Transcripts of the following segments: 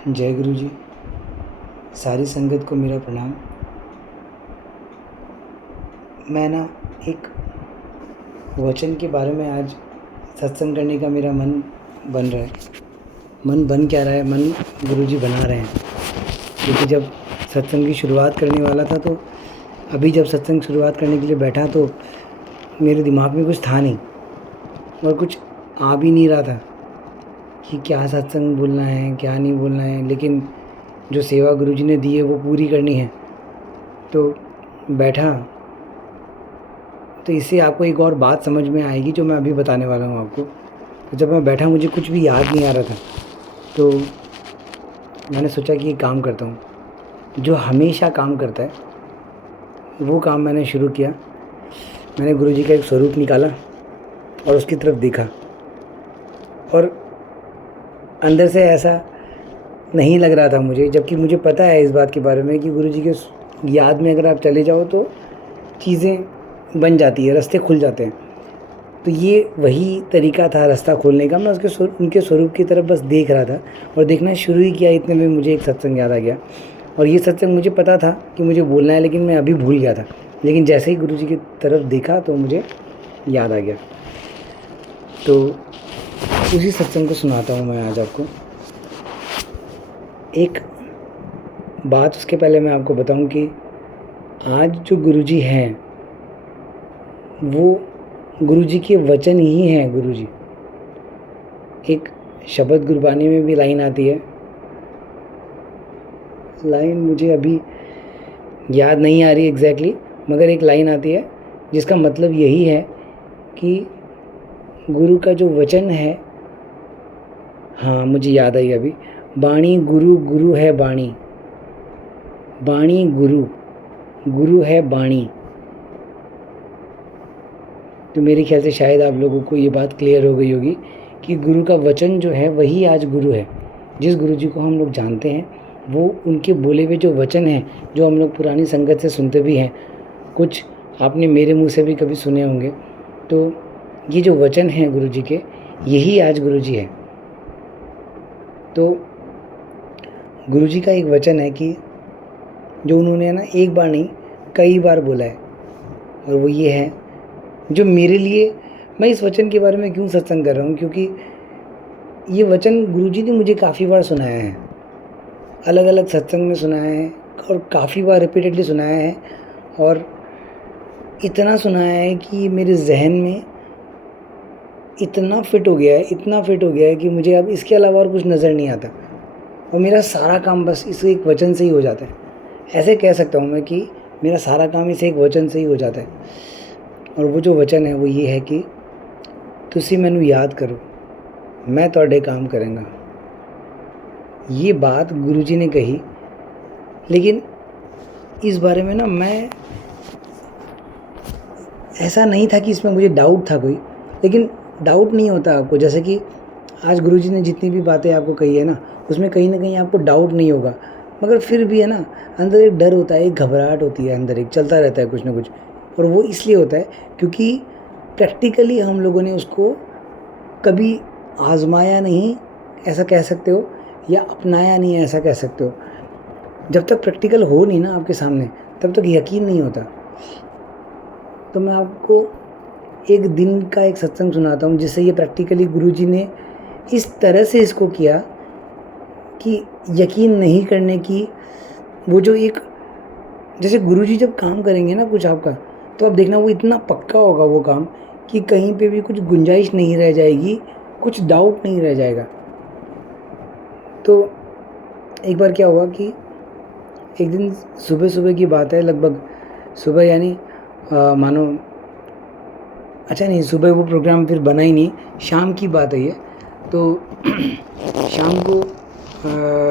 जय गुरु जी। सारी संगत को मेरा प्रणाम। मैं ना एक वचन के बारे में आज सत्संग करने का मेरा मन बन रहा है। मन बन क्या रहा है, मन गुरु जी बना रहे हैं। क्योंकि जब सत्संग की शुरुआत करने वाला था तो अभी जब सत्संग शुरुआत करने के लिए बैठा तो मेरे दिमाग में कुछ था नहीं और कुछ आ भी नहीं रहा था कि क्या सत्संग बोलना है क्या नहीं बोलना है। लेकिन जो सेवा गुरु जी ने दी है वो पूरी करनी है तो बैठा। तो इससे आपको एक और बात समझ में आएगी जो मैं अभी बताने वाला हूँ आपको। तो जब मैं बैठा मुझे कुछ भी याद नहीं आ रहा था तो मैंने सोचा कि एक काम करता हूँ जो हमेशा काम करता है वो काम मैंने शुरू किया। मैंने गुरु जी का एक स्वरूप निकाला और उसकी तरफ देखा और अंदर से ऐसा नहीं लग रहा था मुझे, जबकि मुझे पता है इस बात के बारे में कि गुरु जी के याद में अगर आप चले जाओ तो चीज़ें बन जाती है, रास्ते खुल जाते हैं। तो ये वही तरीका था रास्ता खोलने का। मैं उनके स्वरूप की तरफ बस देख रहा था और देखना शुरू ही किया। इतने में मुझे एक सत्संग याद आ गया और ये सत्संग मुझे पता था कि मुझे बोलना है लेकिन मैं अभी भूल गया था। लेकिन जैसे ही गुरु जी की तरफ देखा तो मुझे याद आ गया। तो उसी सत्संग को सुनाता हूँ मैं आज आपको। एक बात उसके पहले मैं आपको बताऊं कि आज जो गुरुजी हैं वो गुरुजी के वचन ही हैं। गुरुजी एक शब्द गुरबानी में भी लाइन आती है, लाइन मुझे अभी याद नहीं आ रही एग्जैक्टली, मगर एक लाइन आती है जिसका मतलब यही है कि गुरु का जो वचन है, हाँ मुझे याद आई अभी, बाणी गुरु, गुरु है बाणी, बाणी गुरु, गुरु है बाणी। तो मेरे ख्याल से शायद आप लोगों को ये बात क्लियर हो गई होगी कि गुरु का वचन जो है वही आज गुरु है। जिस गुरु जी को हम लोग जानते हैं वो उनके बोले हुए जो वचन हैं, जो हम लोग पुरानी संगत से सुनते भी हैं, कुछ आपने मेरे मुंह से भी कभी सुने होंगे, तो ये जो वचन हैं गुरु जी के, यही आज गुरु जी है। तो गुरु जी का एक वचन है कि जो उन्होंने ना एक बार नहीं कई बार बोला है और वो ये है जो मेरे लिए, मैं इस वचन के बारे में क्यों सत्संग कर रहा हूँ, क्योंकि ये वचन गुरुजी ने मुझे काफ़ी बार सुनाया है, अलग अलग सत्संग में सुनाया है और काफ़ी बार रिपीटेडली सुनाया है और इतना सुनाया है कि मेरे जहन में इतना फिट हो गया है, इतना फिट हो गया है कि मुझे अब इसके अलावा और कुछ नज़र नहीं आता और मेरा सारा काम बस इस एक वचन से ही हो जाता है। ऐसे कह सकता हूँ मैं कि मेरा सारा काम इस एक वचन से ही हो जाता है। और वो जो वचन है वो ये है कि तुसी मैनू याद करो मैं तुहाडे काम करूँगा। ये बात गुरुजी ने कही, लेकिन इस बारे में ना मैं, ऐसा नहीं था कि इसमें मुझे डाउट था कोई, लेकिन डाउट नहीं होता आपको। जैसे कि आज गुरुजी ने जितनी भी बातें आपको कही है ना, उसमें कहीं ना कहीं आपको डाउट नहीं होगा, मगर फिर भी है ना अंदर एक डर होता है, एक घबराहट होती है, अंदर एक चलता रहता है कुछ ना कुछ। और वो इसलिए होता है क्योंकि प्रैक्टिकली हम लोगों ने उसको कभी आजमाया नहीं, ऐसा कह सकते हो, या अपनाया नहीं, ऐसा कह सकते हो। जब तक प्रैक्टिकल हो नहीं ना आपके सामने तब तक यकीन नहीं होता। तो मैं आपको एक दिन का एक सत्संग सुनाता हूँ जिससे ये प्रैक्टिकली गुरुजी ने इस तरह से इसको किया कि यकीन नहीं करने की वो जो एक, जैसे गुरुजी जब काम करेंगे ना कुछ आपका, तो आप देखना वो इतना पक्का होगा वो काम कि कहीं पे भी कुछ गुंजाइश नहीं रह जाएगी, कुछ डाउट नहीं रह जाएगा। तो एक बार क्या हुआ कि एक दिन सुबह सुबह की बात है, लगभग सुबह यानी मानो, अच्छा नहीं सुबह वो प्रोग्राम फिर बना ही नहीं, शाम की बात है ये। तो शाम को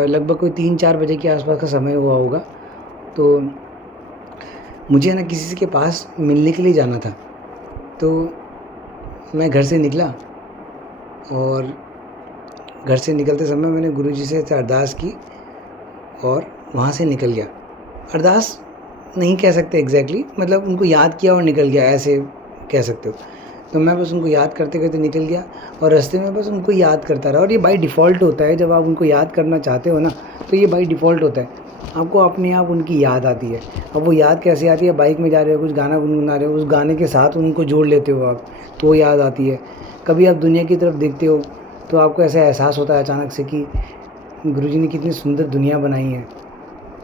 लगभग कोई 3-4 बजे के आसपास का समय हुआ होगा। तो मुझे ना किसी के पास मिलने के लिए जाना था। तो मैं घर से निकला और घर से निकलते समय मैंने गुरुजी से अरदास की और वहाँ से निकल गया। अरदास नहीं कह सकते एग्जैक्टली, मतलब उनको याद किया और निकल गया, ऐसे कह सकते हो। तो मैं बस उनको याद करते करते निकल गया और रास्ते में बस उनको याद करता रहा। और ये बाय डिफ़ॉल्ट होता है, जब आप उनको याद करना चाहते हो ना तो ये बाय डिफ़ॉल्ट होता है, आपको अपने आप उनकी याद आती है। अब वो याद कैसे आती है, बाइक में जा रहे हो, कुछ गाना गुनगुना रहे हो, उस गाने के साथ उनको जोड़ लेते हो आप, तो वो याद आती है। कभी आप दुनिया की तरफ देखते हो तो आपको ऐसा एहसास होता है अचानक से कि गुरुजी ने कितनी सुंदर दुनिया बनाई है,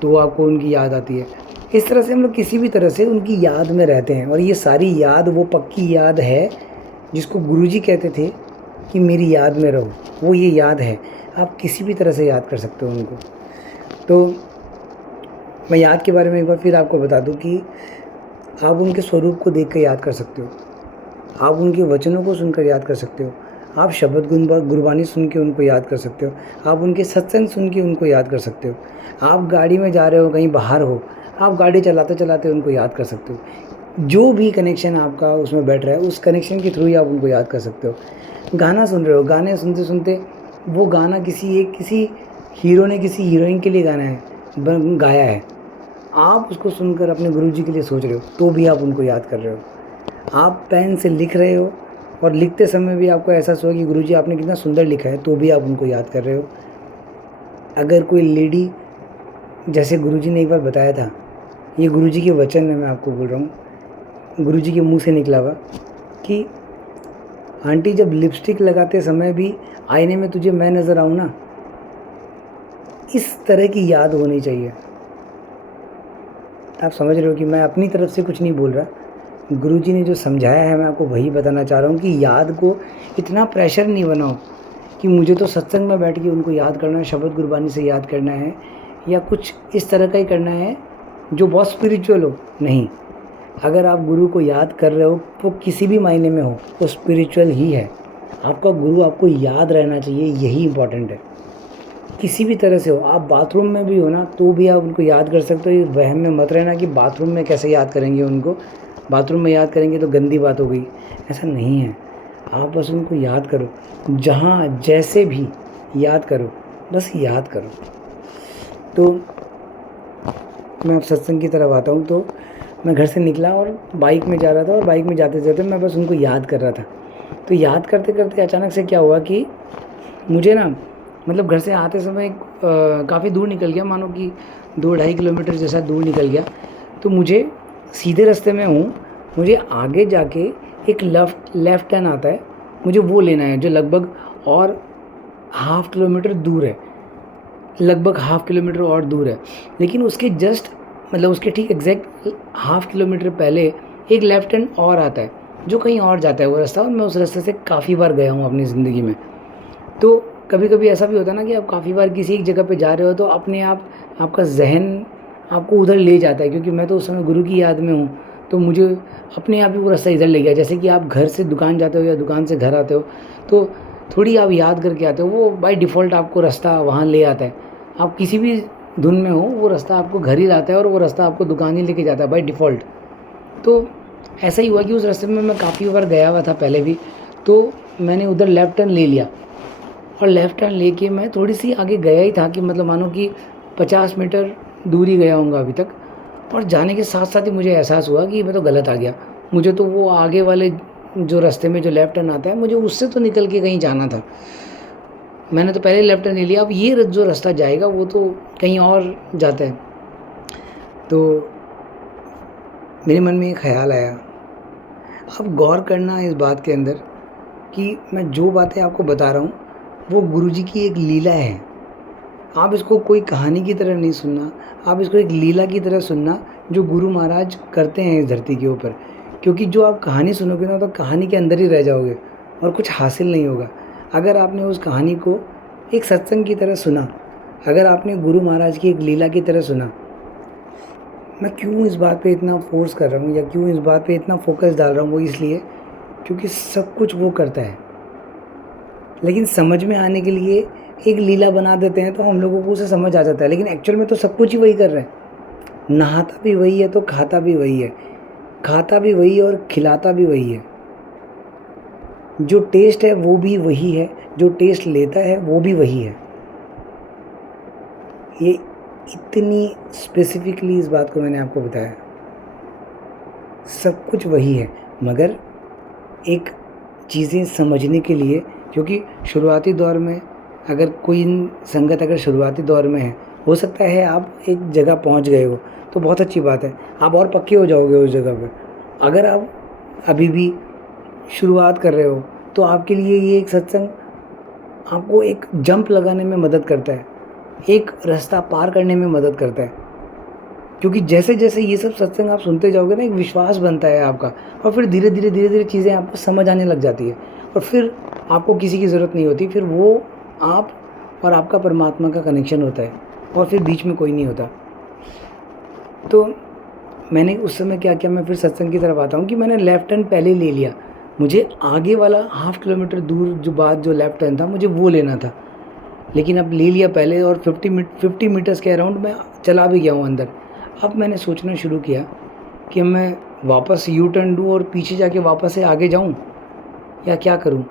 तो वो आपको उनकी याद आती है। इस तरह से हम लोग किसी भी तरह से उनकी याद में रहते हैं। और ये सारी याद वो पक्की याद है जिसको गुरुजी कहते थे कि मेरी याद में रहो, वो ये याद है। आप किसी भी तरह से याद कर सकते हो उनको। तो मैं याद के बारे में एक बार फिर आपको बता दूं कि आप उनके स्वरूप को देख कर याद कर सकते हो, आप उनके वचनों को सुनकर याद कर सकते हो, आप शब्द गुरबानी सुन के उनको याद कर सकते हो, आप उनके सत्संग सुन के उनको याद कर सकते हो। आप गाड़ी में जा रहे हो, कहीं बाहर हो, आप गाड़ी चलाते चलाते उनको याद कर सकते हो। जो भी कनेक्शन आपका उसमें बैठ रहा है, उस कनेक्शन के थ्रू ही आप उनको याद कर सकते हो। गाना सुन रहे हो, गाने सुनते सुनते वो गाना किसी हीरो ने किसी हीरोइन के लिए गाना है गाया है, आप उसको सुनकर अपने गुरुजी के लिए सोच रहे हो, तो भी आप उनको याद कर रहे हो। आप पेन से लिख रहे हो और लिखते समय भी आपको एहसास हुआ कि गुरुजी आपने कितना सुंदर लिखा है, तो भी आप उनको याद कर रहे हो। अगर कोई लेडी, जैसे गुरुजी ने एक बार बताया था, ये गुरुजी के वचन है, मैं आपको बोल रहा हूँ, गुरुजी के मुंह से निकला हुआ, कि आंटी जब लिपस्टिक लगाते समय भी आईने में तुझे मैं नज़र आऊँ ना, इस तरह की याद होनी चाहिए। आप समझ रहे हो कि मैं अपनी तरफ से कुछ नहीं बोल रहा, गुरुजी ने जो समझाया है मैं आपको वही बताना चाह रहा हूँ कि याद को इतना प्रेशर नहीं बनाओ कि मुझे तो सत्संग में बैठ के उनको याद करना है, शब्द गुरबानी से याद करना है, या कुछ इस तरह का ही करना है जो बहुत स्पिरिचुअल हो। नहीं, अगर आप गुरु को याद कर रहे हो तो किसी भी मायने में हो वो स्पिरिचुअल ही है। आपका गुरु आपको याद रहना चाहिए, यही इंपॉर्टेंट है। किसी भी तरह से हो, आप बाथरूम में भी हो ना तो भी आप उनको याद कर सकते हो। ये वहम में मत रहना कि बाथरूम में कैसे याद करेंगे उनको, बाथरूम में याद करेंगे तो गंदी बात हो गई, ऐसा नहीं है। आप बस उनको याद करो, जहाँ जैसे भी याद करो, बस याद करो। तो मैं अब सत्संग की तरफ आता हूँ। तो मैं घर से निकला और बाइक में जा रहा था, और बाइक में जाते जाते मैं बस उनको याद कर रहा था। तो याद करते करते अचानक से क्या हुआ कि मुझे ना, मतलब घर से आते समय काफ़ी दूर निकल गया, मानो कि 2-2.5 किलोमीटर जैसा दूर निकल गया। तो मुझे सीधे रास्ते में हूँ, मुझे आगे जाके एक लेफ़्ट टर्न आता है, मुझे वो लेना है, जो लगभग और ½ किलोमीटर दूर है, लगभग ½ किलोमीटर और दूर है। लेकिन उसके जस्ट, मतलब उसके ठीक एग्जैक्ट ½ किलोमीटर पहले एक लेफ़्ट टर्न और आता है जो कहीं और जाता है वो रास्ता, और मैं उस रास्ते से काफ़ी बार गया हूँ अपनी ज़िंदगी में। तो कभी कभी ऐसा भी होता है ना कि आप काफ़ी बार किसी एक जगह पे जा रहे हो तो अपने आप आपका जहन आपको उधर ले जाता है, क्योंकि मैं तो उस समय गुरु की याद में हूँ, तो मुझे अपने आप ही वो रास्ता इधर ले गया। जैसे कि आप घर से दुकान जाते हो या दुकान से घर आते हो, तो थोड़ी आप याद करके आते हो, वो बाय डिफ़ॉल्ट आपको रास्ता वहाँ ले आता है। आप किसी भी धुन में हो, वो रास्ता आपको घर ही लाता है और वो रास्ता आपको दुकान ही लेके जाता है बाय डिफ़ॉल्ट। तो ऐसा ही हुआ कि उस रास्ते में मैं काफ़ी बार गया हुआ था पहले भी, तो मैंने उधर लेफ़्ट टर्न ले लिया, और लेफ़्ट टर्न लेके मैं थोड़ी सी आगे गया ही था, कि मतलब मानो कि 50 मीटर दूर ही गया होऊंगा अभी तक। और जाने के साथ साथ ही मुझे एहसास हुआ कि मैं तो गलत आ गया। मुझे तो वो आगे वाले जो रास्ते में जो लेफ़्ट टर्न आता है, मुझे उससे तो निकल के कहीं जाना था। मैंने तो पहले लेफ़्ट टर्न ले लिया, अब ये जो रास्ता जाएगा वो तो कहीं और जाता है। तो मेरे मन में एक ख़्याल आया, अब गौर करना इस बात के अंदर कि मैं जो बातें आपको बता रहा हूँ वो गुरुजी की एक लीला है। आप इसको कोई कहानी की तरह नहीं सुनना, आप इसको एक लीला की तरह सुनना जो गुरु महाराज करते हैं इस धरती के ऊपर। क्योंकि जो आप कहानी सुनोगे ना, तो कहानी के अंदर ही रह जाओगे और कुछ हासिल नहीं होगा। अगर आपने उस कहानी को एक सत्संग की तरह सुना, अगर आपने गुरु महाराज की एक लीला की तरह सुना। मैं क्यों इस बात पे इतना फोर्स कर रहा हूँ या क्यों इस बात पे इतना फोकस डाल रहा हूँ, वो इसलिए क्योंकि सब कुछ वो करता है, लेकिन समझ में आने के लिए एक लीला बना देते हैं तो हम लोगों को उसे समझ आ जाता है, लेकिन एक्चुअल में तो सब कुछ ही वही कर रहे हैं। नहाता भी वही है तो खाता भी वही है, खाता भी वही है और खिलाता भी वही है। जो टेस्ट है वो भी वही है, जो टेस्ट लेता है वो भी वही है। ये इतनी स्पेसिफिकली इस बात को मैंने आपको बताया, सब कुछ वही है, मगर एक चीज़ें समझने के लिए, क्योंकि शुरुआती दौर में अगर कोई संगत अगर शुरुआती दौर में है, हो सकता है आप एक जगह पहुंच गए हो तो बहुत अच्छी बात है, आप और पक्के हो जाओगे उस जगह पर। अगर आप अभी भी शुरुआत कर रहे हो तो आपके लिए ये एक सत्संग आपको एक जंप लगाने में मदद करता है, एक रास्ता पार करने में मदद करता है। क्योंकि जैसे जैसे ये सब सत्संग आप सुनते जाओगे ना, एक विश्वास बनता है आपका, और फिर धीरे धीरे चीज़ें आपको समझ आने लग जाती है, और फिर आपको किसी की ज़रूरत नहीं होती, फिर वो आप और आपका परमात्मा का कनेक्शन होता है, और फिर बीच में कोई नहीं होता। तो मैंने उस समय क्या किया, मैं फिर सत्संग की तरफ आता हूँ कि मैंने लेफ़्ट टर्न पहले ले लिया। मुझे आगे वाला ½ किलोमीटर दूर जो लेफ़्ट टर्न था मुझे वो लेना था, लेकिन अब ले लिया पहले, और 50 मीटर्स के अराउंड मैं चला भी गया हूँ अंदर। अब मैंने सोचना शुरू किया कि मैं वापस यू टर्न दूँ और पीछे जाके वापस से आगे जाऊँ या क्या करूँ।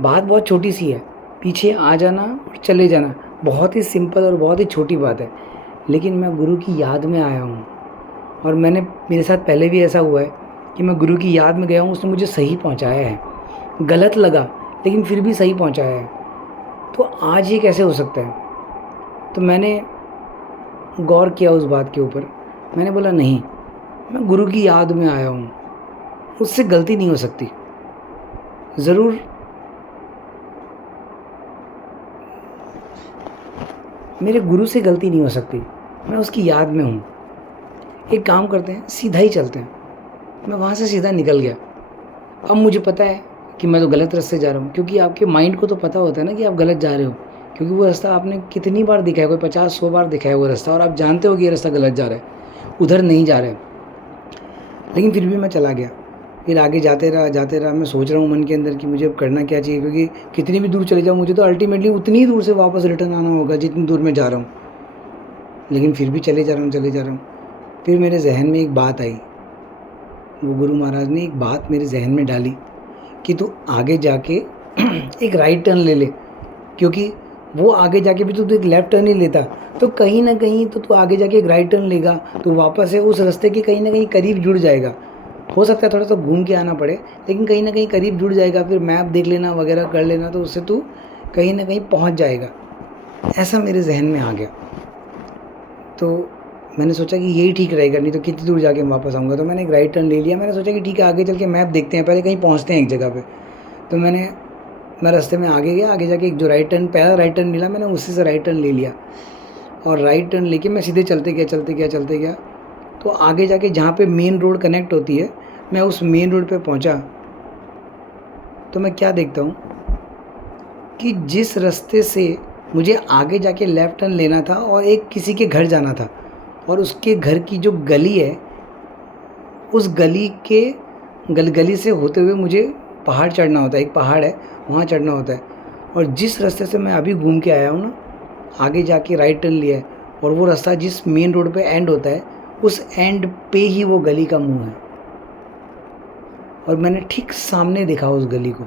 बात बहुत छोटी सी है, पीछे आ जाना और चले जाना, बहुत ही सिंपल और बहुत ही छोटी बात है। लेकिन मैं गुरु की याद में आया हूँ, और मेरे साथ पहले भी ऐसा हुआ है कि मैं गुरु की याद में गया हूँ, उसने मुझे सही पहुँचाया है। गलत लगा लेकिन फिर भी सही पहुँचाया है। तो आज ये कैसे हो सकता है? तो मैंने गौर किया उस बात के ऊपर। मैंने बोला नहीं, मैं गुरु की याद में आया हूँ, उससे गलती नहीं हो सकती। ज़रूर मेरे गुरु से गलती नहीं हो सकती, मैं उसकी याद में हूँ। एक काम करते हैं, सीधा ही चलते हैं। मैं वहाँ से सीधा निकल गया। अब मुझे पता है कि मैं तो गलत रास्ते जा रहा हूँ, क्योंकि आपके माइंड को तो पता होता है ना कि आप गलत जा रहे हो, क्योंकि वो रास्ता आपने कितनी बार दिखाया, कोई 50-100 बार दिखाया वो रास्ता, और आप जानते हो कि ये रास्ता गलत जा रहा है, उधर नहीं जा रहे। लेकिन फिर भी मैं चला गया। फिर आगे जाते रहा। मैं सोच रहा हूँ मन के अंदर कि मुझे अब करना क्या चाहिए, क्योंकि कितनी भी दूर चले जाऊँ मुझे तो अल्टीमेटली उतनी ही दूर से वापस रिटर्न आना होगा जितनी दूर मैं जा रहा हूँ। लेकिन फिर भी चले जा रहा हूँ। फिर मेरे जहन में एक बात आई, वो गुरु महाराज ने एक बात मेरे जहन में डाली कि तू आगे जाके एक राइट टर्न ले ले, क्योंकि वो आगे जाके भी तो एक लेफ़्ट टर्न ही लेता, तो कहीं ना कहीं तो तू आगे जाके एक राइट टर्न लेगा तो वापस से उस रास्ते के कहीं ना कहीं करीब जुड़ जाएगा। हो सकता है थोड़ा सा घूम के आना पड़े, लेकिन कहीं ना कहीं करीब जुड़ जाएगा। फिर मैप देख लेना वगैरह कर लेना, तो उससे तू कहीं ना कहीं पहुंच जाएगा। ऐसा मेरे जहन में आ गया। तो मैंने सोचा कि यही ठीक रहेगा, नहीं तो कितनी दूर जाके वापस आऊँगा। तो मैंने एक राइट टर्न ले लिया। मैंने सोचा कि ठीक है, आगे चल के मैप देखते हैं, पहले कहीं पहुँचते हैं एक जगह पे। तो मैं रास्ते में आगे गया। आगे जाके एक जो पहला राइट टर्न मिला, मैंने उसी से राइट टर्न ले लिया, और राइट टर्न लेके मैं सीधे चलते गया। तो आगे जाके जहाँ पे मेन रोड कनेक्ट होती है, मैं उस मेन रोड पे पहुँचा। तो मैं क्या देखता हूँ कि जिस रास्ते से मुझे आगे जाके लेफ़्ट टर्न लेना था और एक किसी के घर जाना था, और उसके घर की जो गली है, उस गली के गली से होते हुए मुझे पहाड़ चढ़ना होता है। एक पहाड़ है, वहाँ चढ़ना होता है। और जिस रास्ते से मैं अभी घूम के आया हूँ ना, आगे जाके राइट टर्न लिया है, और वो रास्ता जिस मेन रोड पे एंड होता है, उस एंड पे ही वो गली का मुंह है, और मैंने ठीक सामने देखा उस गली को।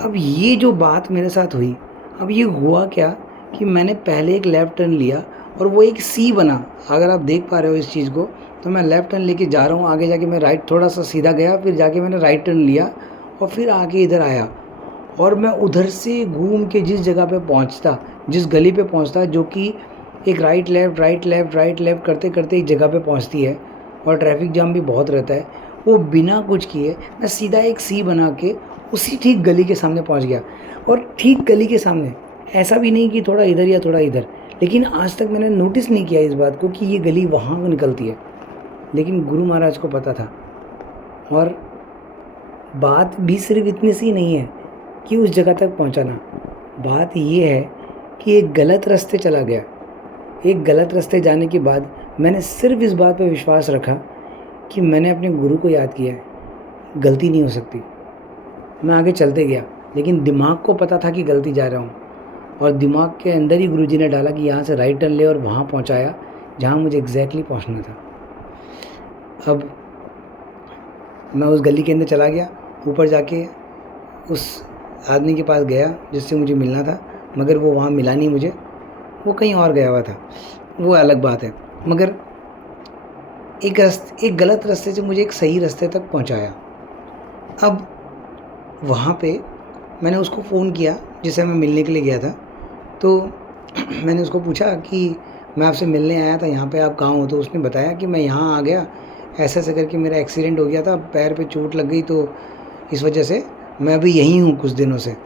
अब ये जो बात मेरे साथ हुई, अब ये हुआ क्या कि मैंने पहले एक लेफ़्ट टर्न लिया और वो एक सी बना। अगर आप देख पा रहे हो इस चीज़ को, तो मैं लेफ़्ट टर्न लेके जा रहा हूँ, आगे जाके मैं राइट थोड़ा सा सीधा गया, फिर जाके मैंने राइट टर्न लिया और फिर आके इधर आया, और मैं उधर से घूम के जिस जगह पे पहुँचता, जिस गली पे पहुँचता, जो कि एक राइट लेफ़्ट करते करते एक जगह पे पहुँचती है, और ट्रैफिक जाम भी बहुत रहता है, वो बिना कुछ किए मैं सीधा एक सी बना के उसी ठीक गली के सामने पहुँच गया। और ठीक गली के सामने, ऐसा भी नहीं कि थोड़ा इधर या थोड़ा इधर, लेकिन आज तक मैंने नोटिस नहीं किया इस बात को कि ये गली वहाँ निकलती है, लेकिन गुरु महाराज को पता था। और बात भी सिर्फ इतनी सी नहीं है कि उस जगह तक पहुँचाना, बात ये है कि एक गलत रास्ते चला गया। एक गलत रास्ते जाने के बाद मैंने सिर्फ इस बात पर विश्वास रखा कि मैंने अपने गुरु को याद किया है, गलती नहीं हो सकती। मैं आगे चलते गया, लेकिन दिमाग को पता था कि गलती जा रहा हूँ, और दिमाग के अंदर ही गुरुजी ने डाला कि यहाँ से राइट टर्न ले, और वहाँ पहुँचाया जहाँ मुझे एग्जैक्टली पहुँचना था। अब मैं उस गली के अंदर चला गया, ऊपर जाके उस आदमी के पास गया जिससे मुझे मिलना था, मगर वो वहाँ मिला नहीं मुझे, वो कहीं और गया हुआ था, वो अलग बात है। मगर एक गलत रास्ते से मुझे एक सही रास्ते तक पहुँचाया। अब वहाँ पे मैंने उसको फ़ोन किया जिससे मैं मिलने के लिए गया था। तो मैंने उसको पूछा कि मैं आपसे मिलने आया था, यहाँ पे आप कहाँ हो? तो उसने बताया कि मैं यहाँ आ गया, ऐसे-ऐसे करके मेरा एक्सीडेंट हो गया था, पैर पे चोट लग गई, तो इस वजह से मैं अभी यहीं हूँ कुछ दिनों से।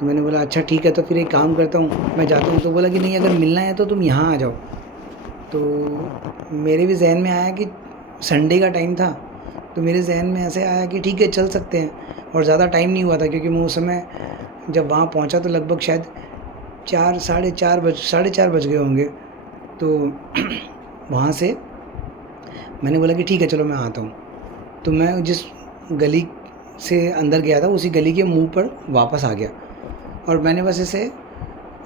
तो मैंने बोला अच्छा ठीक है, तो फिर एक काम करता हूँ, मैं जाता हूँ। तो बोला कि नहीं, अगर मिलना है तो तुम यहाँ आ जाओ। तो मेरे भी ज़हन में आया कि संडे का टाइम था, तो मेरे ज़हन में ऐसे आया कि ठीक है चल सकते हैं। और ज़्यादा टाइम नहीं हुआ था, क्योंकि मैं उस समय जब वहाँ पहुँचा तो लगभग शायद 4 साढ़े 4 बज गए होंगे। तो वहाँ से मैंने बोला कि ठीक है चलो मैं आता हूँ। तो मैं जिस गली से अंदर गया था उसी गली के मुँह पर वापस आ गया, और मैंने बस ऐसे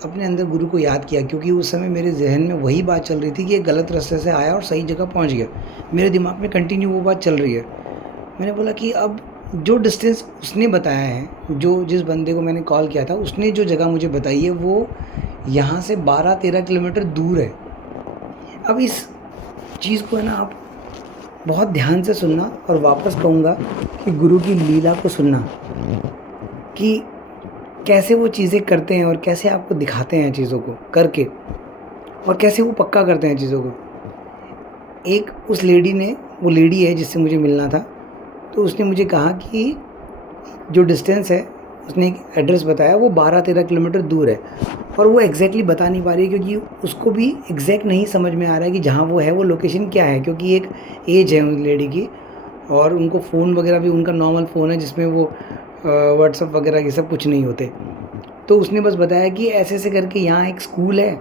अपने अंदर गुरु को याद किया, क्योंकि उस समय मेरे ज़हन में वही बात चल रही थी कि ये गलत रास्ते से आया और सही जगह पहुंच गया। मेरे दिमाग में कंटिन्यू वो बात चल रही है। मैंने बोला कि अब जो डिस्टेंस उसने बताया है, जो जिस बंदे को मैंने कॉल किया था उसने जो जगह मुझे बताई है, वो यहाँ से 12-13 किलोमीटर दूर है। अब इस चीज़ को है ना आप बहुत ध्यान से सुनना, और वापस कहूँगा कि गुरु की लीला को सुनना, कि कैसे वो चीज़ें करते हैं और कैसे आपको दिखाते हैं चीज़ों को करके, और कैसे वो पक्का करते हैं चीज़ों को। एक उस लेडी ने, वो लेडी है जिससे मुझे मिलना था, तो उसने मुझे कहा कि जो डिस्टेंस है, उसने एक एड्रेस बताया, वो 12-13 किलोमीटर दूर है। और वो एग्जैक्टली बता नहीं पा रही है, क्योंकि उसको भी एग्जैक्ट नहीं समझ में आ रहा है कि जहाँ वो है वो लोकेशन क्या है, क्योंकि एक एज है उस लेडी की, और उनको फ़ोन वगैरह भी उनका नॉर्मल फ़ोन है जिसमें वो व्हाट्सअप वगैरह ये सब कुछ नहीं होते। तो उसने बस बताया कि ऐसे-ऐसे करके यहाँ एक स्कूल है,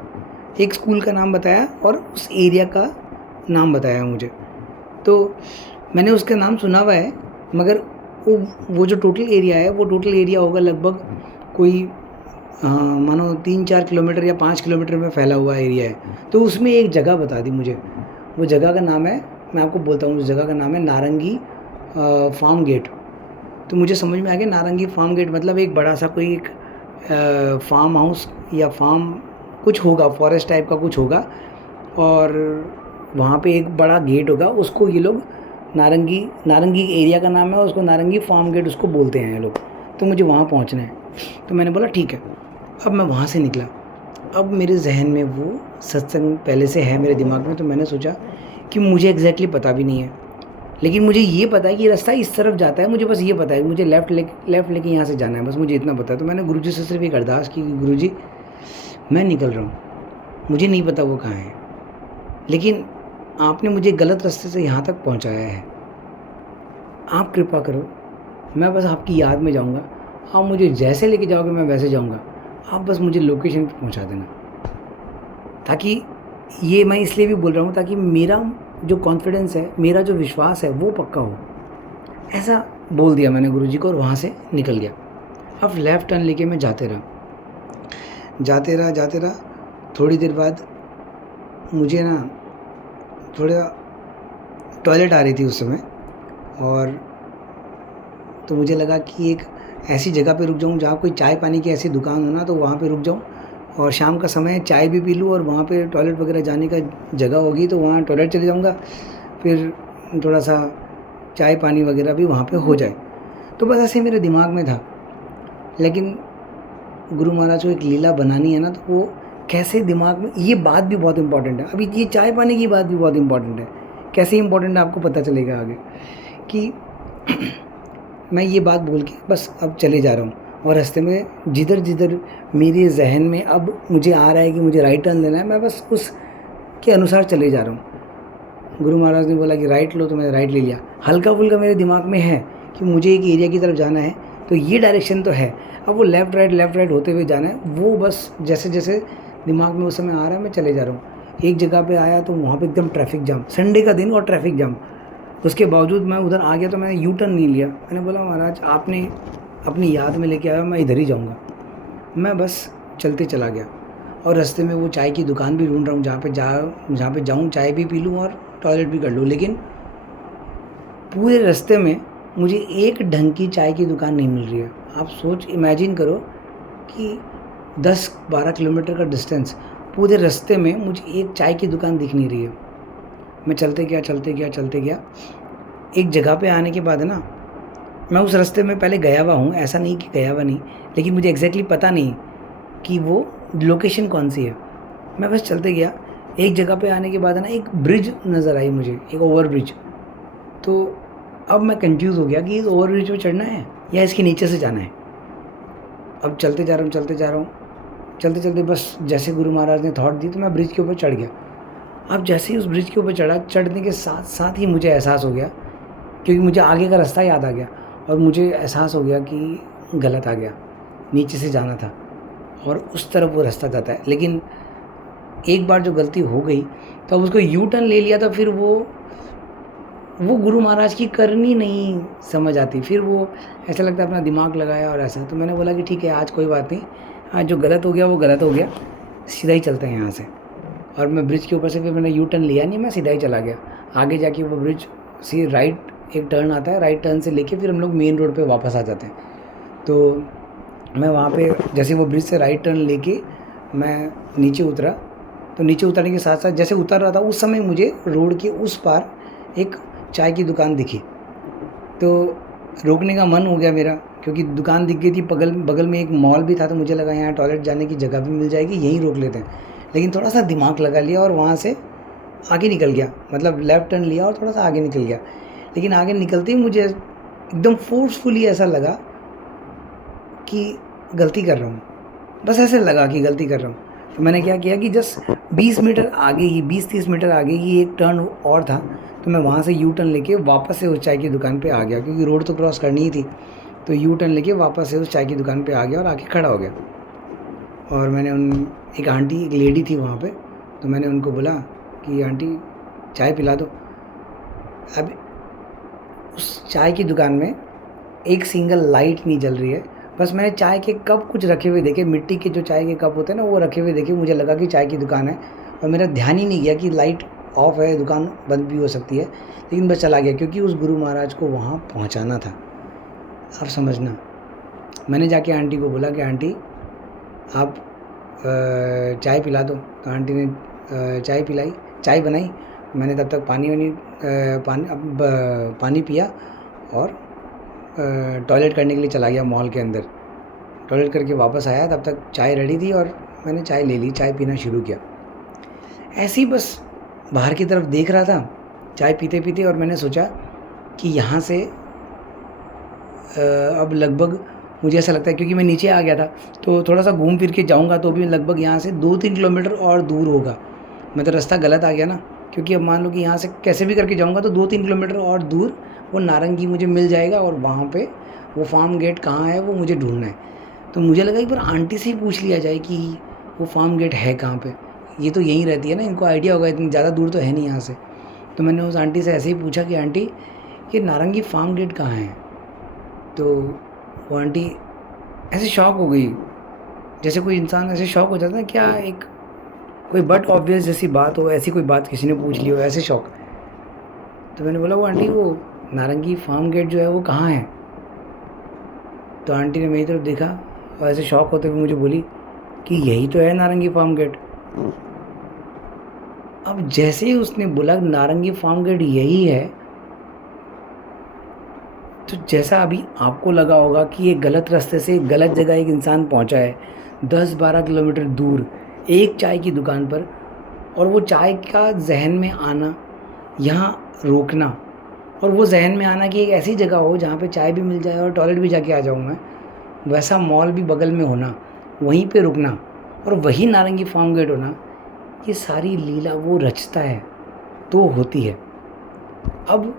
एक स्कूल का नाम बताया और उस एरिया का नाम बताया मुझे। तो मैंने उसका नाम सुना हुआ है, मगर वो जो टोटल एरिया है, वो टोटल एरिया होगा लगभग कोई मानो 3-4 किलोमीटर या 5 किलोमीटर में फैला हुआ एरिया है। तो उसमें एक जगह बता दी मुझे, वो जगह का नाम है, मैं आपको बोलता हूँ, उस जगह का नाम है नारंगी फार्म गेट। तो मुझे समझ में आ गया, नारंगी फार्म गेट मतलब एक बड़ा सा कोई एक फार्म हाउस या फार्म कुछ होगा, फॉरेस्ट टाइप का कुछ होगा, और वहाँ पे एक बड़ा गेट होगा, उसको ये लोग नारंगी एरिया का नाम है, उसको नारंगी फार्म गेट उसको बोलते हैं ये लोग। तो मुझे वहाँ पहुँचना है। तो मैंने बोला ठीक है। अब मैं वहाँ से निकला। अब मेरे जहन में वो सत्संग पहले से है मेरे दिमाग में, तो मैंने सोचा कि मुझे एग्जैक्टली पता भी नहीं है, लेकिन मुझे ये पता है कि रास्ता इस तरफ जाता है, मुझे बस ये पता है कि मुझे लेफ़्ट लेके यहाँ से जाना है, बस मुझे इतना पता है। तो मैंने गुरुजी से सिर्फ एक अरदास की कि गुरुजी मैं निकल रहा हूँ, मुझे नहीं पता वो कहाँ है, लेकिन आपने मुझे गलत रास्ते से यहाँ तक पहुँचाया है, आप कृपा करो, मैं बस आपकी याद में जाऊँगा, आप मुझे जैसे लेके जाओगे मैं वैसे जाऊँगा, आप बस मुझे लोकेशन पे पहुँचा देना। ताकि ये मैं इसलिए भी बोल रहा हूँ ताकि मेरा जो कॉन्फिडेंस है, मेरा जो विश्वास है वो पक्का हो। ऐसा बोल दिया मैंने गुरुजी को, और वहाँ से निकल गया। अब लेफ़्ट टर्न लेके मैं जाते रहा। थोड़ी देर बाद मुझे ना थोड़ा टॉयलेट आ रही थी उस समय, और तो मुझे लगा कि एक ऐसी जगह पे रुक जाऊँ जहाँ कोई चाय पानी की ऐसी दुकान हो ना, तो वहाँ पे रुक जाऊँ, और शाम का समय चाय भी पी लूँ, और वहाँ पे टॉयलेट वगैरह जाने का जगह होगी तो वहाँ टॉयलेट चले जाऊँगा, फिर थोड़ा सा चाय पानी वगैरह भी वहाँ पे हो जाए। तो बस ऐसे मेरे दिमाग में था। लेकिन गुरु महाराज को एक लीला बनानी है ना, तो वो कैसे दिमाग में, ये बात भी बहुत इम्पॉर्टेंट है। अभी ये चाय पानी की बात भी बहुत इम्पॉर्टेंट है। कैसे इम्पॉर्टेंट है आपको पता चलेगा आगे, कि मैं ये बात बोल के बस अब चले जा रहा हूँ, और रास्ते में जिधर मेरे जहन में अब मुझे आ रहा है कि मुझे राइट टर्न लेना है, मैं बस उसके अनुसार चले जा रहा हूँ। गुरु महाराज ने बोला कि राइट लो, तो मैंने राइट ले लिया। हल्का फुल्का मेरे दिमाग में है कि मुझे एक एरिया की तरफ जाना है, तो ये डायरेक्शन तो है, अब वो लेफ़्ट राइट होते हुए जाना है, वो बस जैसे जैसे दिमाग में उस समय आ रहा है मैं चले जा रहा हूँ। एक जगह पे आया तो वहाँ पे एकदम ट्रैफिक जाम, संडे का दिन और ट्रैफिक जाम। उसके बावजूद मैं उधर आ गया, तो मैंने यू टर्न नहीं लिया। मैंने बोला महाराज आपने अपनी याद में लेके आया, मैं इधर ही जाऊँगा। मैं बस चलते चला गया, और रास्ते में वो चाय की दुकान भी ढूंढ रहा हूँ जहाँ पे जाऊँ, चाय भी पी लूँ और टॉयलेट भी कर लूँ। लेकिन पूरे रास्ते में मुझे एक ढंग की चाय की दुकान नहीं मिल रही है। आप इमेजिन करो कि 10-12 किलोमीटर का डिस्टेंस, पूरे रास्ते में मुझे एक चाय की दुकान दिख नहीं रही है। मैं चलते गया। एक जगह पे आने के बाद है ना, मैं उस रास्ते में पहले गया हुआ हूँ, ऐसा नहीं कि गया हुआ नहीं, लेकिन मुझे एग्जैक्टली पता नहीं कि वो लोकेशन कौन सी है। मैं बस चलते गया। एक जगह पे आने के बाद है ना एक ब्रिज नज़र आई मुझे, एक ओवर ब्रिज। तो अब मैं कंफ्यूज हो गया कि इस ओवर ब्रिज पे चढ़ना है या इसके नीचे से जाना है। अब चलते जा रहा हूँ, चलते जा रहा हूँ, चलते चलते बस जैसे गुरु महाराज ने थॉट दी तो मैं ब्रिज के ऊपर चढ़ गया। अब जैसे ही उस ब्रिज के ऊपर चढ़ा, चढ़ने के साथ साथ ही मुझे एहसास हो गया, क्योंकि मुझे आगे का रास्ता याद आ गया और मुझे एहसास हो गया कि गलत आ गया, नीचे से जाना था और उस तरफ वो रास्ता जाता है। लेकिन एक बार जो गलती हो गई तो अब उसको यू टर्न ले लिया, तो फिर वो गुरु महाराज की करनी नहीं समझ आती। फिर वो ऐसा लगता है अपना दिमाग लगाया और ऐसा। तो मैंने बोला कि ठीक है, आज कोई बात नहीं, आज जो गलत हो गया वो गलत हो गया, सीधा ही चलते हैं यहाँ से। और मैं ब्रिज के ऊपर से फिर मैंने यू टर्न लिया नहीं, मैं सीधा ही चला गया। आगे जाके वो ब्रिज से राइट एक टर्न आता है, राइट टर्न से लेके फिर हम लोग मेन रोड पे वापस आ जाते हैं। तो मैं वहाँ पे जैसे वो ब्रिज से राइट टर्न लेके मैं नीचे उतरा, तो नीचे उतरने के साथ साथ जैसे उतर रहा था उस समय मुझे रोड के उस पार एक चाय की दुकान दिखी। तो रोकने का मन हो गया मेरा, क्योंकि दुकान दिख गई थी। बगल में एक मॉल भी था, तो मुझे लगा यहाँ टॉयलेट जाने की जगह भी मिल जाएगी, यहीं रोक लेते हैं। लेकिन थोड़ा सा दिमाग लगा लिया और वहाँ से आगे निकल गया, मतलब लेफ़्ट टर्न लिया और थोड़ा सा आगे निकल गया। लेकिन आगे निकलते ही मुझे एकदम फोर्सफुली ऐसा लगा कि गलती कर रहा हूँ, बस ऐसे लगा कि गलती कर रहा हूँ। तो मैंने क्या किया कि जस्ट 20 मीटर आगे ही, 20-30 मीटर आगे ही एक टर्न और था, तो मैं वहाँ से यू टर्न लेके वापस से उस चाय की दुकान पे आ गया, क्योंकि रोड तो क्रॉस करनी ही थी। तो यू टर्न लेके वापस से उस चाय की दुकान पे आ गया और आके खड़ा हो गया। और मैंने एक आंटी, एक लेडी थी वहाँ पे, तो मैंने उनको बोला कि आंटी चाय पिला दो। अब उस चाय की दुकान में एक सिंगल लाइट नहीं जल रही है, बस मैंने चाय के कप कुछ रखे हुए देखे, मिट्टी के जो चाय के कप होते हैं ना, वो रखे हुए देखे। मुझे लगा कि चाय की दुकान है और मेरा ध्यान ही नहीं गया कि लाइट ऑफ है, दुकान बंद भी हो सकती है। लेकिन बस चला गया, क्योंकि उस गुरु महाराज को वहाँ पहुँचाना था। आप समझना, मैंने जाके आंटी को बोला कि आंटी आप चाय पिला दो। तो आंटी ने चाय पिलाई, चाय बनाई। मैंने तब तक पानी पिया और टॉयलेट करने के लिए चला गया मॉल के अंदर। टॉयलेट करके वापस आया, तब तक चाय रेडी थी और मैंने चाय ले ली, चाय पीना शुरू किया। ऐसे ही बस बाहर की तरफ देख रहा था चाय पीते पीते, और मैंने सोचा कि यहाँ से अब लगभग मुझे ऐसा लगता है, क्योंकि मैं नीचे आ गया था, तो थोड़ा सा घूम फिर के जाऊँगा तो भी लगभग यहाँ से 2-3 किलोमीटर और दूर होगा। मैं तो रास्ता गलत आ गया ना, क्योंकि अब मान लो कि यहाँ से कैसे भी करके जाऊँगा तो 2-3 किलोमीटर और दूर वो नारंगी मुझे मिल जाएगा, और वहाँ पे वो फार्म गेट कहाँ है वो मुझे ढूंढना है। तो मुझे लगा एक बार आंटी से ही पूछ लिया जाए कि वो फार्म गेट है कहाँ पे। ये तो यहीं रहती है ना, इनको आइडिया होगा, इतनी ज़्यादा दूर तो है नहीं यहाँ से। तो मैंने उस आंटी से ऐसे ही पूछा कि आंटी ये नारंगी फार्म गेट कहाँ है। तो वो आंटी ऐसे शॉक हो गई, जैसे कोई इंसान ऐसे शॉक हो जाता है, क्या एक कोई बट ऑब्वियस जैसी बात हो, ऐसी कोई बात किसी ने पूछ ली हो, ऐसे शौक। तो मैंने बोला वो आंटी वो नारंगी फार्म गेट जो है वो कहाँ है। तो आंटी ने मेरी तरफ देखा और ऐसे शौक होते हुए मुझे बोली कि यही तो है नारंगी फार्म गेट। अब जैसे ही उसने बोला नारंगी फार्म गेट यही है, तो जैसा अभी आपको लगा होगा कि ये गलत रास्ते से गलत जगह एक इंसान पहुंचा है 10-12 किलोमीटर दूर एक चाय की दुकान पर, और वो चाय का जहन में आना, यहाँ रोकना, और वो जहन में आना कि एक ऐसी जगह हो जहाँ पे चाय भी मिल जाए और टॉयलेट भी जाके आ जाऊँ मैं, वैसा मॉल भी बगल में होना, वहीं पे रुकना, और वही नारंगी फार्म गेट होना, ये सारी लीला वो रचता है तो होती है। अब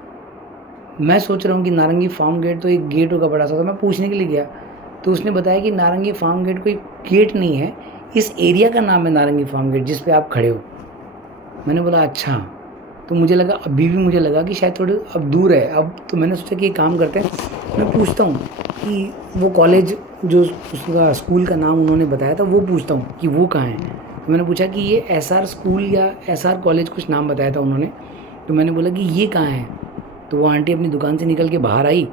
मैं सोच रहा हूँ कि नारंगी फार्म गेट तो एक गेट होगा बड़ा सा। तो मैं पूछने के लिए गया तो उसने बताया कि नारंगी फार्म गेट कोई गेट नहीं है, इस एरिया का नाम है नारंगी फार्म गेट जिस पे आप खड़े हो। मैंने बोला अच्छा। तो मुझे लगा, अभी भी मुझे लगा कि शायद थोड़े अब दूर है। अब तो मैंने सोचा कि एक काम करते हैं, मैं पूछता हूँ कि वो कॉलेज जो उसका स्कूल का नाम उन्होंने बताया था वो पूछता हूँ कि वो कहाँ है। तो मैंने पूछा कि ये SR स्कूल या SR कॉलेज कुछ नाम बताया था उन्होंने। तो मैंने बोला कि ये कहाँ है। तो वो आंटी अपनी दुकान से निकल के बाहर आई,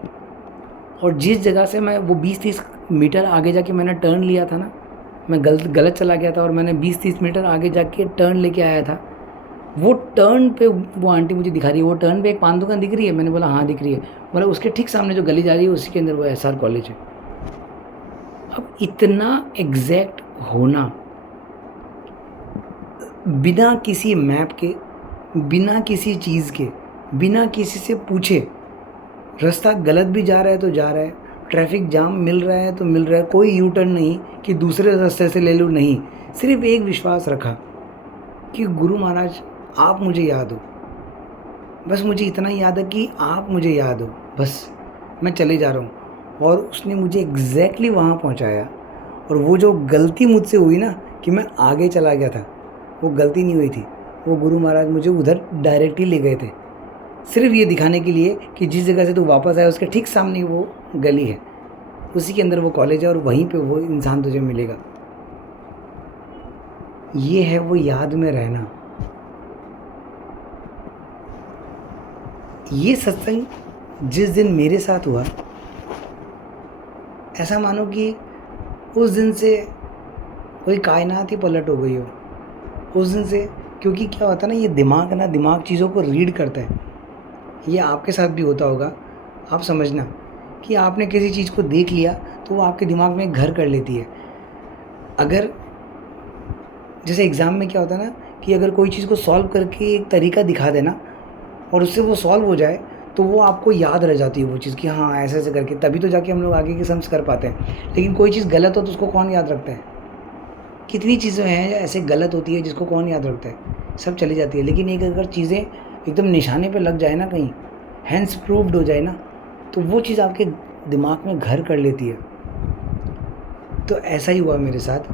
और जिस जगह से मैं वो 20-30 मीटर आगे जाके मैंने टर्न लिया था ना, मैं गलत चला गया था और मैंने 20-30 मीटर आगे जाके टर्न लेके आया था, वो टर्न पे वो आंटी मुझे दिखा रही है, वो टर्न पे एक पान दुकान दिख रही है। मैंने बोला हाँ दिख रही है। बोला उसके ठीक सामने जो गली जा रही है उसी के अंदर वो SR कॉलेज है। अब इतना एग्जैक्ट होना, बिना किसी मैप के, बिना किसी चीज़ के, बिना किसी से पूछे, रास्ता गलत भी जा रहा है तो जा रहा है, ट्रैफिक जाम मिल रहा है तो मिल रहा है, कोई यू टर्न नहीं कि दूसरे रास्ते से ले लूँ, नहीं, सिर्फ एक विश्वास रखा कि गुरु महाराज आप मुझे याद हो, बस मुझे इतना याद है कि आप मुझे याद हो, बस मैं चले जा रहा हूँ। और उसने मुझे एग्जैक्टली वहाँ पहुँचाया। और वो जो गलती मुझसे हुई ना कि मैं आगे चला गया था, वो गलती नहीं हुई थी, वो गुरु महाराज मुझे उधर डायरेक्टली ले गए थे, सिर्फ ये दिखाने के लिए कि जिस जगह से तू वापस आया उसके ठीक सामने वो गली है, उसी के अंदर वो कॉलेज है और वहीं पे वो इंसान तुझे मिलेगा। ये है वो याद में रहना। ये सत्संग जिस दिन मेरे साथ हुआ, ऐसा मानो कि उस दिन से कोई कायनात ही पलट हो गई हो उस दिन से। क्योंकि क्या होता है ना, ये दिमाग चीज़ों को रीड करता है। ये आपके साथ भी होता होगा। आप समझना कि आपने किसी चीज़ को देख लिया तो वो आपके दिमाग में घर कर लेती है। अगर जैसे एग्ज़ाम में क्या होता है ना कि अगर कोई चीज़ को सॉल्व करके एक तरीका दिखा देना और उससे वो सॉल्व हो जाए तो वो आपको याद रह जाती है वो चीज़ कि हाँ ऐसे ऐसे करके, तभी तो जाके हम लोग आगे के सम्स कर पाते हैं। लेकिन कोई चीज़ गलत हो तो उसको कौन याद रखता है? कितनी चीज़ें हैं ऐसे गलत होती है जिसको कौन याद रखता है? सब चली जाती है। लेकिन एक अगर चीज़ें एकदम निशाने पे लग जाए ना, कहीं हैंड्स प्रूव्ड हो जाए ना, तो वो चीज़ आपके दिमाग में घर कर लेती है। तो ऐसा ही हुआ मेरे साथ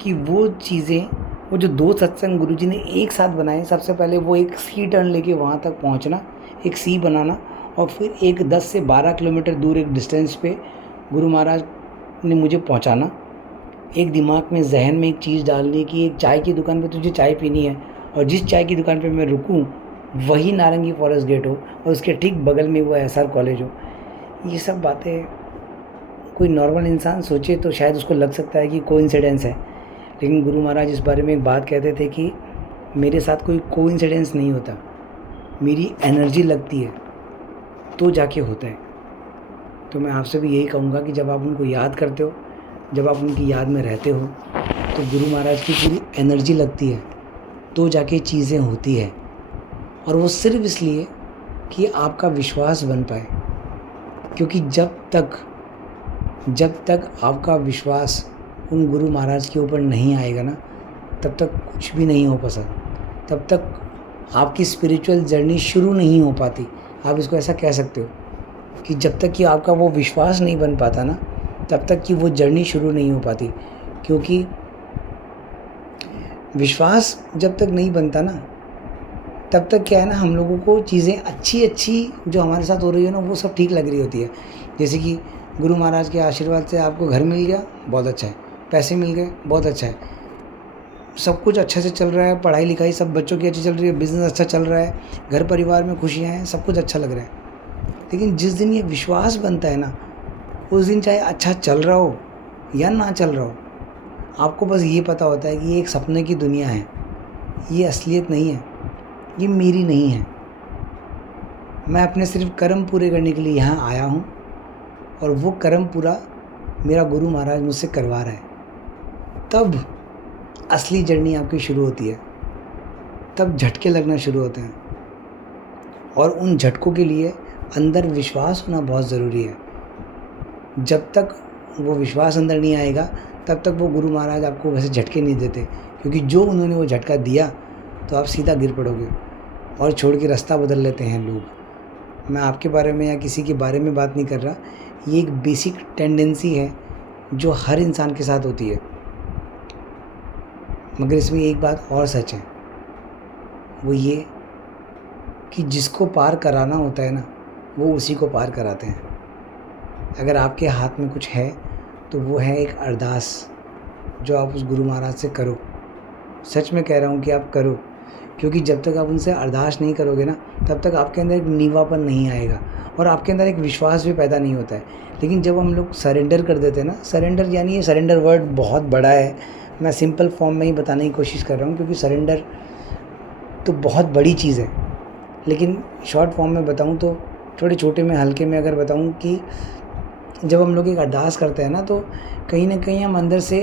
कि वो चीज़ें, वो जो 2 सत्संग गुरुजी ने एक साथ बनाए, सबसे पहले वो एक सी टर्न लेके वहाँ तक पहुँचना, एक सी बनाना, और फिर एक 10 से 12 किलोमीटर दूर एक डिस्टेंस पे गुरु महाराज ने मुझे पहुँचाना। एक दिमाग में, जहन में एक चीज़ डालनी कि एक चाय की दुकान पे तुझे चाय पीनी है और जिस चाय की दुकान पे मैं रुकूँ वही नारंगी फॉरेस्ट गेट हो और उसके ठीक बगल में वो SR कॉलेज हो। ये सब बातें कोई नॉर्मल इंसान सोचे तो शायद उसको लग सकता है कि कोइंसिडेंस है, लेकिन गुरु महाराज इस बारे में एक बात कहते थे कि मेरे साथ कोई कोइंसिडेंस नहीं होता, मेरी एनर्जी लगती है तो जाके होता है। तो मैं आपसे भी यही कहूँगा कि जब आप उनको याद करते हो, जब आप उनकी याद में रहते हो, तो गुरु महाराज की पूरी एनर्जी लगती है तो जाके चीज़ें होती है। और वो सिर्फ इसलिए कि आपका विश्वास बन पाए, क्योंकि जब तक आपका विश्वास उन गुरु महाराज के ऊपर नहीं आएगा ना, तब तक कुछ भी नहीं हो सकता, तब तक आपकी स्पिरिचुअल जर्नी शुरू नहीं हो पाती। आप इसको ऐसा कह सकते हो कि जब तक कि आपका वो विश्वास नहीं बन पाता ना, तब तक कि वो जर्नी शुरू नहीं हो पाती। क्योंकि विश्वास जब तक नहीं बनता ना, तब तक क्या है ना, हम लोगों को चीज़ें अच्छी जो हमारे साथ हो रही है ना, वो सब ठीक लग रही होती है। जैसे कि गुरु महाराज के आशीर्वाद से आपको घर मिल गया, बहुत अच्छा है, पैसे मिल गए, बहुत अच्छा है, सब कुछ अच्छे से चल रहा है, पढ़ाई लिखाई सब बच्चों की अच्छी चल रही है, बिज़नेस अच्छा चल रहा है, घर परिवार में खुशियाँ हैं, सब कुछ अच्छा लग रहा है। लेकिन जिस दिन ये विश्वास बनता है ना, उस दिन चाहे अच्छा चल रहा हो या ना चल रहा हो, आपको बस ये पता होता है कि ये एक सपने की दुनिया है, ये असलियत नहीं है, ये मेरी नहीं है। मैं अपने सिर्फ कर्म पूरे करने के लिए यहाँ आया हूँ और वो कर्म पूरा मेरा गुरु महाराज मुझसे करवा रहा है। तब असली जर्नी आपकी शुरू होती है, तब झटके लगना शुरू होते हैं। और उन झटकों के लिए अंदर विश्वास होना बहुत ज़रूरी है। जब तक वो विश्वास अंदर नहीं आएगा, तब तक वो गुरु महाराज आपको वैसे झटके नहीं देते, क्योंकि जो उन्होंने वो झटका दिया तो आप सीधा गिर पड़ोगे और छोड़ के रास्ता बदल लेते हैं लोग। मैं आपके बारे में या किसी के बारे में बात नहीं कर रहा, ये एक बेसिक टेंडेंसी है जो हर इंसान के साथ होती है। मगर इसमें एक बात और सच है, वो ये कि जिसको पार कराना होता है ना, वो उसी को पार कराते हैं। अगर आपके हाथ में कुछ है तो वो है एक अरदास, जो आप उस गुरु महाराज से करो। सच में कह रहा हूँ कि आप करो, क्योंकि जब तक आप उनसे अरदास नहीं करोगे ना, तब तक आपके अंदर एक नीवापन नहीं आएगा और आपके अंदर एक विश्वास भी पैदा नहीं होता है। लेकिन जब हम लोग सरेंडर कर देते हैं ना, सरेंडर यानी ये सरेंडर वर्ड बहुत बड़ा है, मैं सिंपल फॉर्म में ही बताने की कोशिश कर रहा हूँ, क्योंकि सरेंडर तो बहुत बड़ी चीज़ है। लेकिन शॉर्ट फॉर्म में बताऊँ तो थोड़े छोटे में हल्के में अगर बताऊँ कि जब हम लोग एक अरदास करते हैं ना, तो कहीं न कहीं हम अंदर से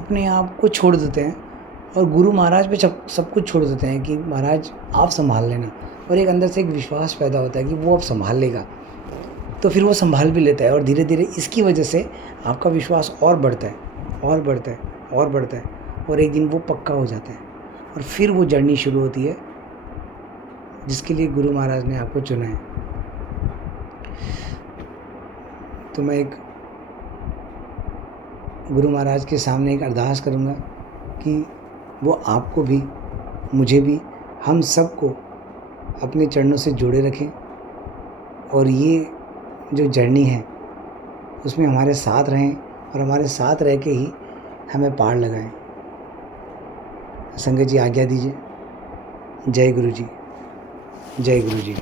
अपने आप को छोड़ देते हैं और गुरु महाराज पे सब कुछ छोड़ देते हैं कि महाराज आप सँभाल लेना, और एक अंदर से एक विश्वास पैदा होता है कि वो अब सँभाल लेगा। तो फिर वो सँभाल भी लेता है और धीरे-धीरे इसकी वजह से आपका विश्वास और बढ़ता है और बढ़ता है और बढ़ता है, और एक दिन वो पक्का हो जाता है और फिर वो जर्नी शुरू होती है जिसके लिए गुरु महाराज ने आपको चुना है। तो मैं एक गुरु महाराज के सामने एक अरदास करूँगा कि वो आपको भी, मुझे भी, हम सबको अपने चरणों से जोड़े रखें और ये जो जर्नी है उसमें हमारे साथ रहें और हमारे साथ रह के ही हमें पार लगाएं। संगत जी आज्ञा दीजिए। जय गुरु जी, जय गुरु जी।